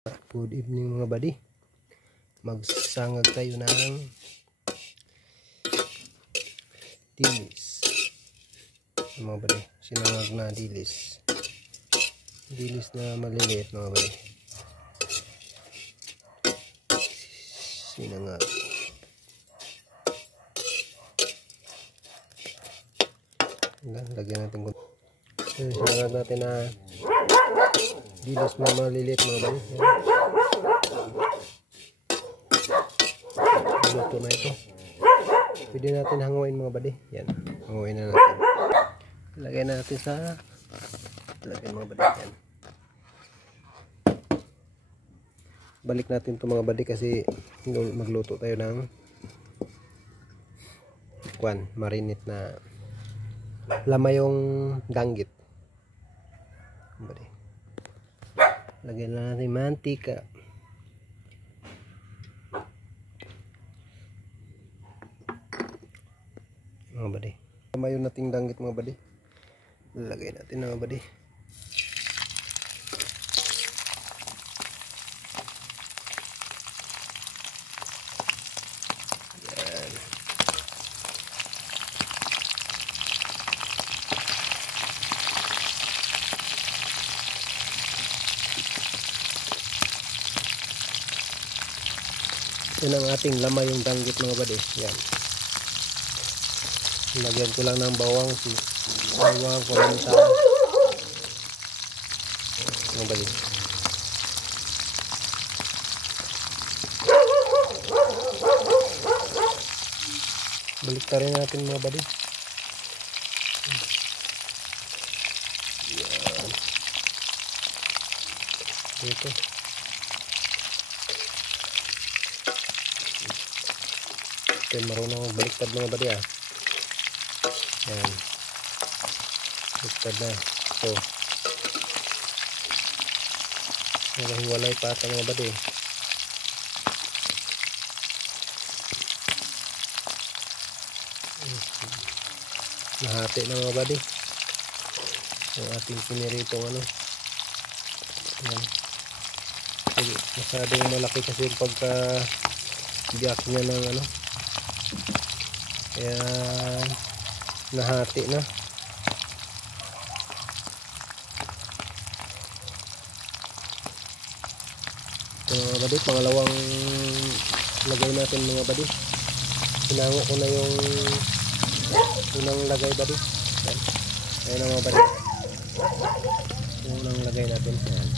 Good evening mga buddy. Magsangag tayo ng dilis. Mga buddy, sinangag na dilis. Dilis na maliliit mga buddy. Sinangag. Lagyan natin ko. Sinangag natin na dilis na maliliit mga buddy. Luto na ito. Pwede natin hanguin mga buddy. Yan. Hanguin na natin. Lagay natin sa lagay mga buddy. Yan. Balik natin ito mga buddy kasi magluto tayo ng marinate na lamay yung danggit. Buddy. Lagyan na natin mantika. Mga buddy. Lamay yung nating danggit mga buddy. Lagay natin mga buddy. Yan. Yan ang ating lamay yung danggit mga buddy. Yan. Lagyan ko lang ng bawang kurinta mga buddy. Baliktarin natin mga buddy. Yan. Dito. Okay, marunong magbaliktad mga buddy ah. Yan. Baliktad na. So, nakahiwalay pa ata mga buddy. Nahati na mga buddy yung ating piniritong ano. Yan. Masyadong malaki kasi yung pagka biyak niya ng ano. Kaya nahati na. So, mga buddy, pangalawang lagay natin mga buddy. Sinango ko na yung unang lagay buddy. Yan. Ayan na mga buddy. Yung unang lagay natin. Yan.